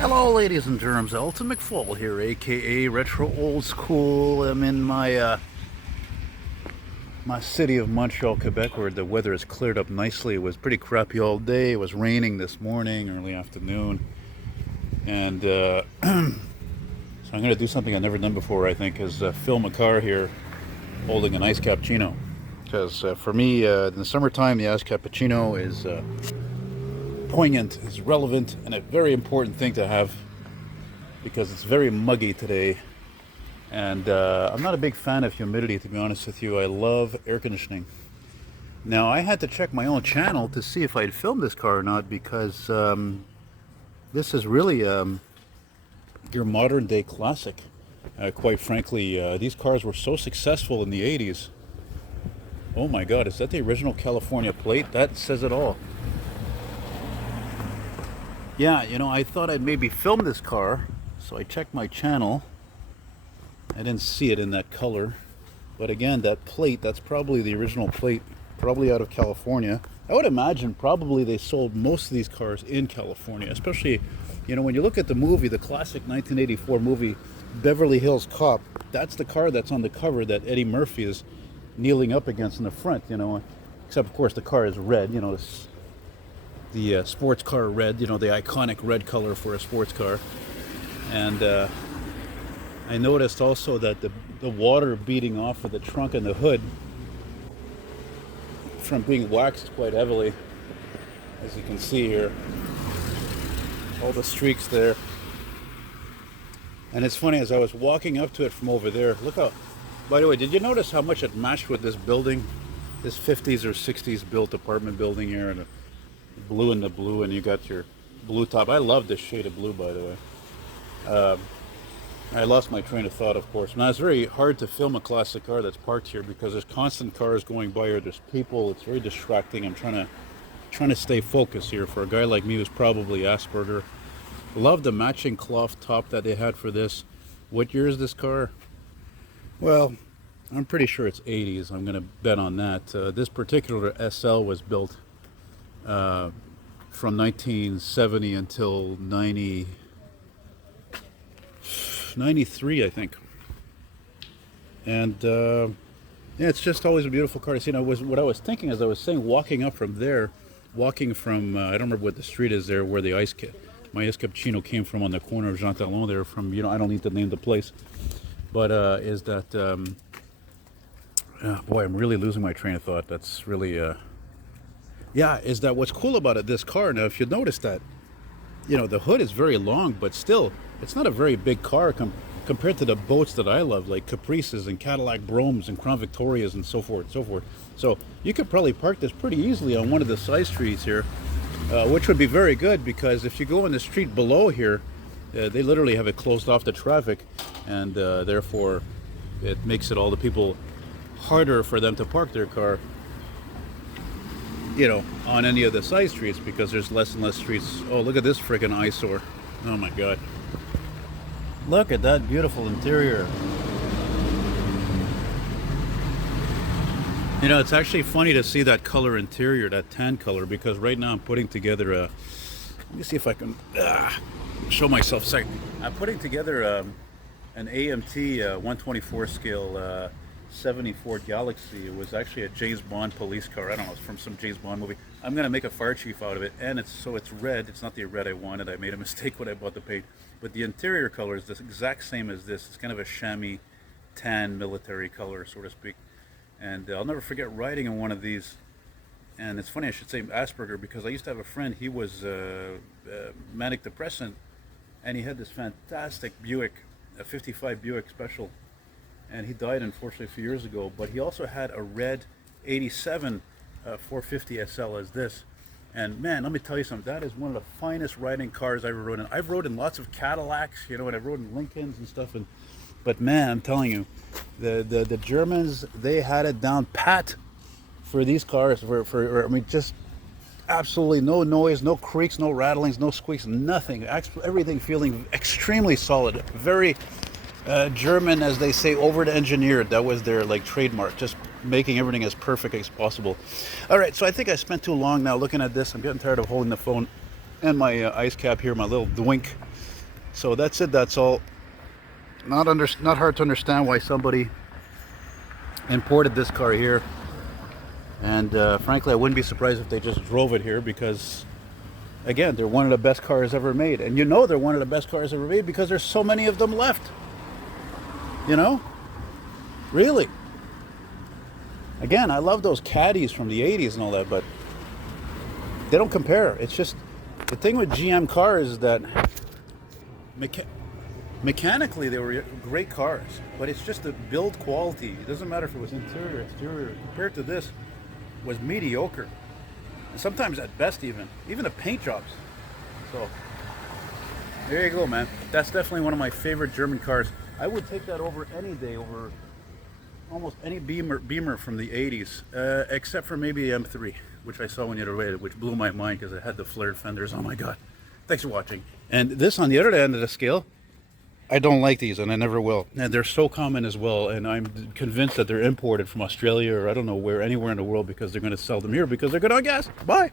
Hello, ladies and germs. Elton McFall here, aka Retro Old School. I'm in my city of Montreal, Quebec, where the weather has cleared up nicely. It was pretty crappy all day. It was raining this morning, early afternoon, and so I'm going to do something I've never done before. I think is film a car here, holding an iced cappuccino. Because for me, in the summertime, the iced cappuccino is poignant, is relevant, and a very important thing to have because it's very muggy today. And I'm not a big fan of humidity, to be honest with you. I love air conditioning. Now, I had to check my own channel to see if I'd filmed this car or not because this is really your modern day classic. Quite frankly, these cars were so successful in the 80s. Oh my God, is that the original California plate? That says it all. Yeah, I thought I'd maybe film this car, so I checked my channel. I didn't see it in that color, but again, that plate, that's probably the original plate, probably out of California. I would imagine probably they sold most of these cars in California, especially, when you look at the movie, the classic 1984 movie, Beverly Hills Cop, that's the car that's on the cover that Eddie Murphy is kneeling up against in the front, except of course the car is red, the sports car red, the iconic red color for a sports car. And I noticed also that the water beating off of the trunk and the hood from being waxed quite heavily, as you can see here, all the streaks there. And it's funny, as I was walking up to it from over there, look how, by the way, did you notice how much it matched with this building, this 50s or 60s built apartment building here, and blue and the blue, and you got your blue top. I love this shade of blue, by the way. I lost my train of thought, of course. Now, it's very hard to film a classic car that's parked here because there's constant cars going by or there's people. It's very distracting. I'm trying to stay focused here for a guy like me who's probably Asperger. Love the matching cloth top that they had for this. What year is this car? Well, I'm pretty sure it's 80s. I'm going to bet on that. This particular SL was built from 1970 until 93, I think. And yeah, it's just always a beautiful car to see. What I was thinking, as I was saying, walking up from there, walking from I don't remember what the street is there where my ice cappuccino came from on the corner of Jean Talon there. From I don't need to name the place, but is that boy, I'm really losing my train of thought. That's really yeah, is that what's cool about this car? Now, if you notice that, the hood is very long, but still, it's not a very big car compared to the boats that I love, like Caprices and Cadillac Bromes and Crown Victorias and so forth, so forth. So you could probably park this pretty easily on one of the side streets here, which would be very good because if you go on the street below here, they literally have it closed off to traffic, and therefore it makes it all the people harder for them to park their car on any of the side streets because there's less and less streets. Oh, look at this freaking eyesore. Oh my God. Look at that beautiful interior. It's actually funny to see that color interior, that tan color, because right now I'm putting together let me see if I can show myself a second. I'm putting together an AMT 124 scale 74 Galaxy. It was actually a James Bond police car. I don't know, it's from some James Bond movie. I'm going to make a fire chief out of it, and it's red. It's not the red I wanted. I made a mistake when I bought the paint. But the interior color is the exact same as this. It's kind of a chamois tan military color, so to speak. And I'll never forget riding in one of these. And it's funny, I should say Asperger, because I used to have a friend, he was manic depressant, and he had this fantastic Buick, a 55 Buick Special. And he died, unfortunately, a few years ago. But he also had a red 87 450 SL as this. And man, let me tell you something. That is one of the finest riding cars I ever rode in. I've rode in lots of Cadillacs, and I've rode in Lincolns and stuff. But man, I'm telling you, the Germans, they had it down pat for these cars. Just absolutely no noise, no creaks, no rattlings, no squeaks, nothing. Everything feeling extremely solid. Very German, as they say, over-engineered. That was their trademark, just making everything as perfect as possible. All right, so I think I spent too long now looking at this. I'm getting tired of holding the phone and my ice cap here, my little Dwink. So that's it. That's all. Not hard to understand why somebody imported this car here. And frankly, I wouldn't be surprised if they just drove it here because, again, they're one of the best cars ever made. And you know they're one of the best cars ever made because there's so many of them left. You know? Really. Again, I love those caddies from the 80s and all that, but they don't compare. It's just, the thing with GM cars is that mechanically they were great cars, but it's just the build quality. It doesn't matter if it was interior or exterior. Compared to this, was mediocre. And sometimes at best even the paint jobs. So there you go, man. That's definitely one of my favorite German cars. I would take that over any day, over almost any Beamer from the 80s, except for maybe M3, which I saw when you had it, which blew my mind because it had the flared fenders. Oh my god. Thanks for watching. And this, on the other end of the scale, I don't like these, and I never will. And they're so common as well, and I'm convinced that they're imported from Australia or I don't know where, anywhere in the world, because they're going to sell them here because they're good on gas. Bye.